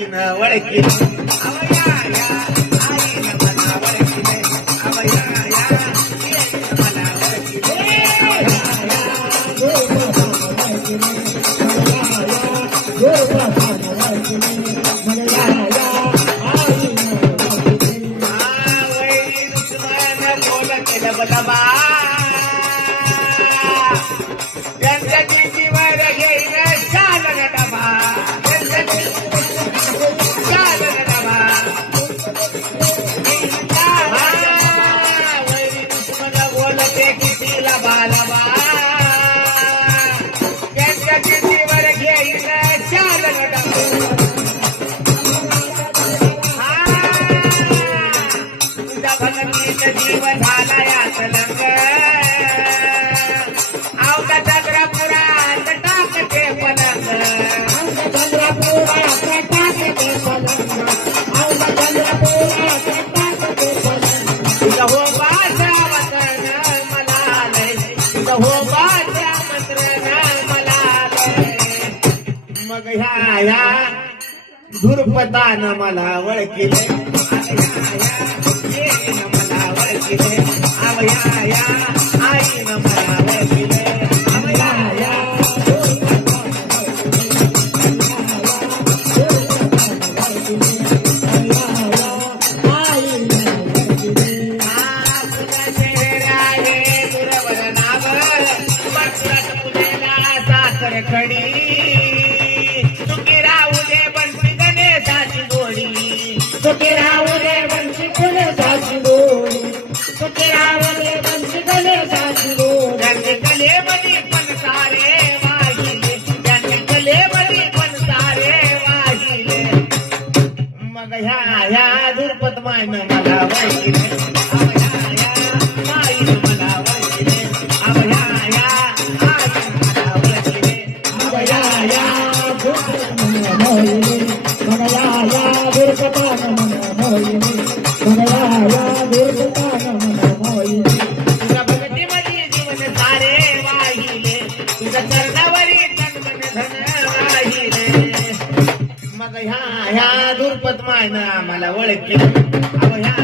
तिनं वळखीले अवया या आईनं मला वळखीले अवया या आईनं मला वळखीले वैरी दुश्मन बोल केलं बलबा त्यांच्या किंमतीवर घेईन चालन डबा त्यांच्या चालन डबा वैरी दुश्मन बोलते कितीला बालबा त्यांच्या किंमतीवर घेईन चालन डबा तुझ्या भगतीत जीव झाला याच लंग अवघा चंद्रपुरात टाकते पलंग तुझं हो बाजा वतन मला आलंय तुझं हो बाजा मंत्रण मला आलंय मग ह्या धुरपतानं मला वळखिले येईन मला वळखिले अवया या आईनं मला वळखिले अवया या तुझा चेहरा हे दुर्वर नाव मथुरात पुण्याला साखर खडी सुखी राहू दे बनसी गणेशाची गोडी सुखी राहू दे वंशी गणेशाची गोडी सुखी राहू दे वंशी गणेशाची गोडी त्यांनी कलेमध्ये पण सारे वाहिले त्यांनी कलेमध्ये पण सारे वाहिले मग ह्या धुरपत मायनं मला वळखिले अवया या माईनं मला वळखिले अवया या आईनं मला वळखिले मगया या मोहिनी मगया या दुर्गतान मन मोहिनी मगया या दुर्गतान मन मोहिनी तुझ्या भक्तीमध्ये जीवन सारे वाहिले तुझ्या चरणावरी तन मन धन राहिले मग ह्या धुरपत मायनं आम्हाला ओळखले अव ह्या